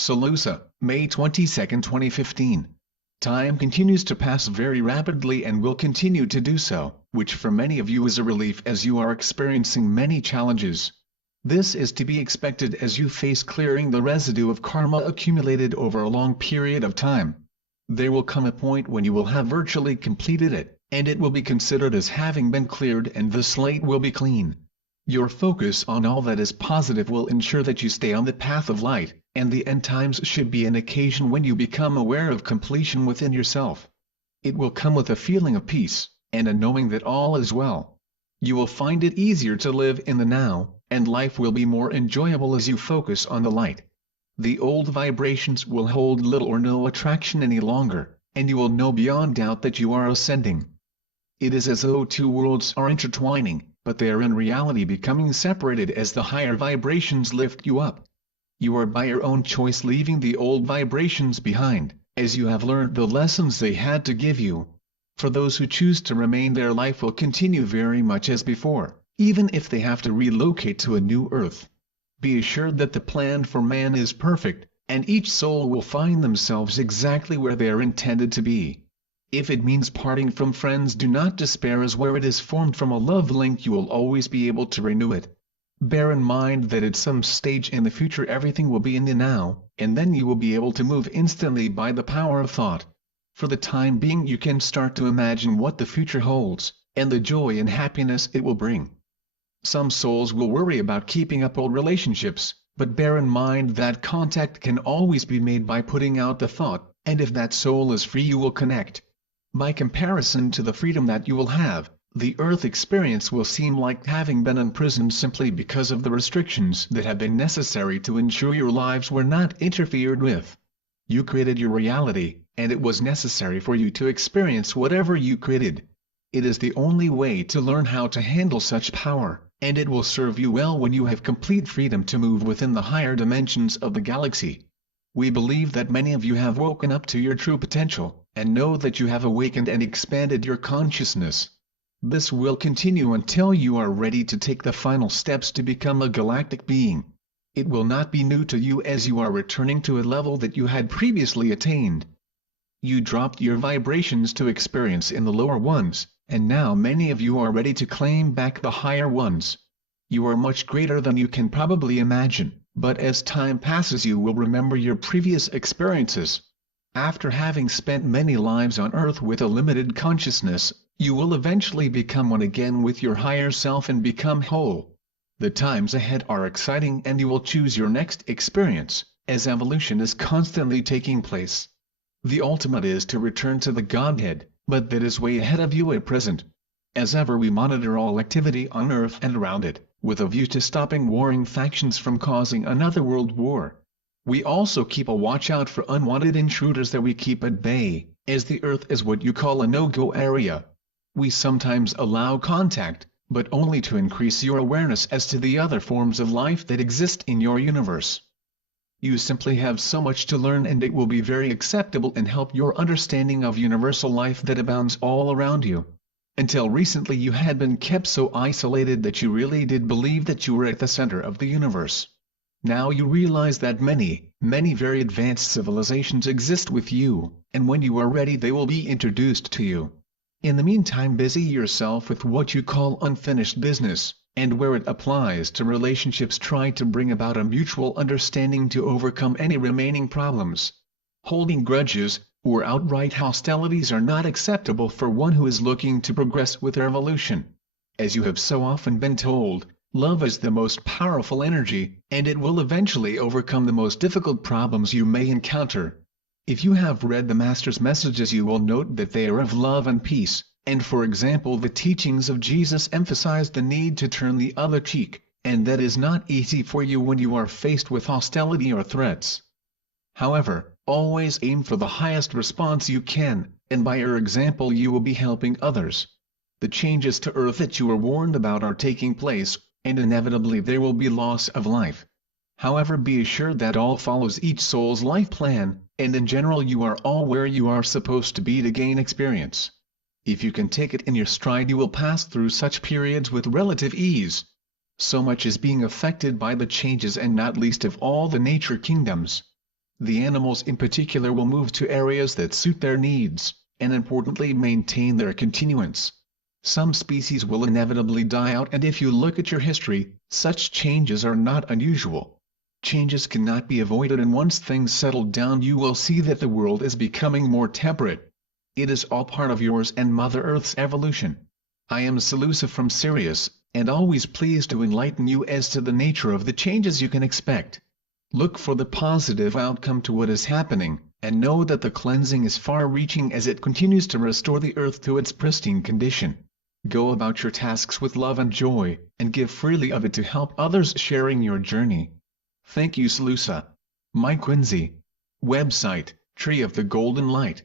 SaLuSa, May 22, 2015. Time continues to pass very rapidly and will continue to do so, which for many of you is a relief as you are experiencing many challenges. This is to be expected as you face clearing the residue of karma accumulated over a long period of time. There will come a point when you will have virtually completed it, and it will be considered as having been cleared and the slate will be clean. Your focus on all that is positive will ensure that you stay on the path of light, and the end times should be an occasion when you become aware of completion within yourself. It will come with a feeling of peace, and a knowing that all is well. You will find it easier to live in the now, and life will be more enjoyable as you focus on the light. The old vibrations will hold little or no attraction any longer, and you will know beyond doubt that you are ascending. It is as though two worlds are intertwining, but they are in reality becoming separated as the higher vibrations lift you up. You are by your own choice leaving the old vibrations behind, as you have learned the lessons they had to give you. For those who choose to remain, their life will continue very much as before, even if they have to relocate to a new earth. Be assured that the plan for man is perfect, and each soul will find themselves exactly where they are intended to be. If it means parting from friends, do not despair, as where it is formed from a love link you will always be able to renew it. Bear in mind that at some stage in the future everything will be in the now, and then you will be able to move instantly by the power of thought. For the time being you can start to imagine what the future holds, and the joy and happiness it will bring. Some souls will worry about keeping up old relationships, but bear in mind that contact can always be made by putting out the thought, and if that soul is free you will connect. By comparison to the freedom that you will have, the earth experience will seem like having been imprisoned simply because of the restrictions that have been necessary to ensure your lives were not interfered with. You created your reality, and it was necessary for you to experience whatever you created. It is the only way to learn how to handle such power, and it will serve you well when you have complete freedom to move within the higher dimensions of the galaxy. We believe that many of you have woken up to your true potential, and know that you have awakened and expanded your consciousness. This will continue until you are ready to take the final steps to become a galactic being. It will not be new to you as you are returning to a level that you had previously attained. You dropped your vibrations to experience in the lower ones, and now many of you are ready to claim back the higher ones. You are much greater than you can probably imagine, but as time passes you will remember your previous experiences. After having spent many lives on Earth with a limited consciousness, you will eventually become one again with your higher self and become whole. The times ahead are exciting and you will choose your next experience, as evolution is constantly taking place. The ultimate is to return to the Godhead, but that is way ahead of you at present. As ever, we monitor all activity on Earth and around it, with a view to stopping warring factions from causing another world war. We also keep a watch out for unwanted intruders that we keep at bay, as the Earth is what you call a no-go area. We sometimes allow contact, but only to increase your awareness as to the other forms of life that exist in your universe. You simply have so much to learn, and it will be very acceptable and help your understanding of universal life that abounds all around you. Until recently you had been kept so isolated that you really did believe that you were at the center of the universe. Now you realize that many very advanced civilizations exist with you, and when you are ready they will be introduced to you. In the meantime, busy yourself with what you call unfinished business, and where it applies to relationships, try to bring about a mutual understanding to overcome any remaining problems. Holding grudges, or outright hostilities are not acceptable for one who is looking to progress with evolution. As you have so often been told, love is the most powerful energy, and it will eventually overcome the most difficult problems you may encounter. If you have read the Master's messages you will note that they are of love and peace, and for example the teachings of Jesus emphasize the need to turn the other cheek, and that is not easy for you when you are faced with hostility or threats. However, always aim for the highest response you can, and by your example you will be helping others. The changes to Earth that you were warned about are taking place, and inevitably there will be loss of life. However, be assured that all follows each soul's life plan, and in general you are all where you are supposed to be to gain experience. If you can take it in your stride you will pass through such periods with relative ease. So much is being affected by the changes, and not least of all the nature kingdoms. The animals in particular will move to areas that suit their needs, and importantly maintain their continuance. Some species will inevitably die out, and if you look at your history, such changes are not unusual. Changes cannot be avoided, and once things settle down you will see that the world is becoming more temperate. It is all part of yours and Mother Earth's evolution. I am SaLuSa from Sirius, and always pleased to enlighten you as to the nature of the changes you can expect. Look for the positive outcome to what is happening, and know that the cleansing is far-reaching as it continues to restore the Earth to its pristine condition. Go about your tasks with love and joy, and give freely of it to help others sharing your journey. Thank you SaLuSa. My Quinsey. Website, Tree of the Golden Light.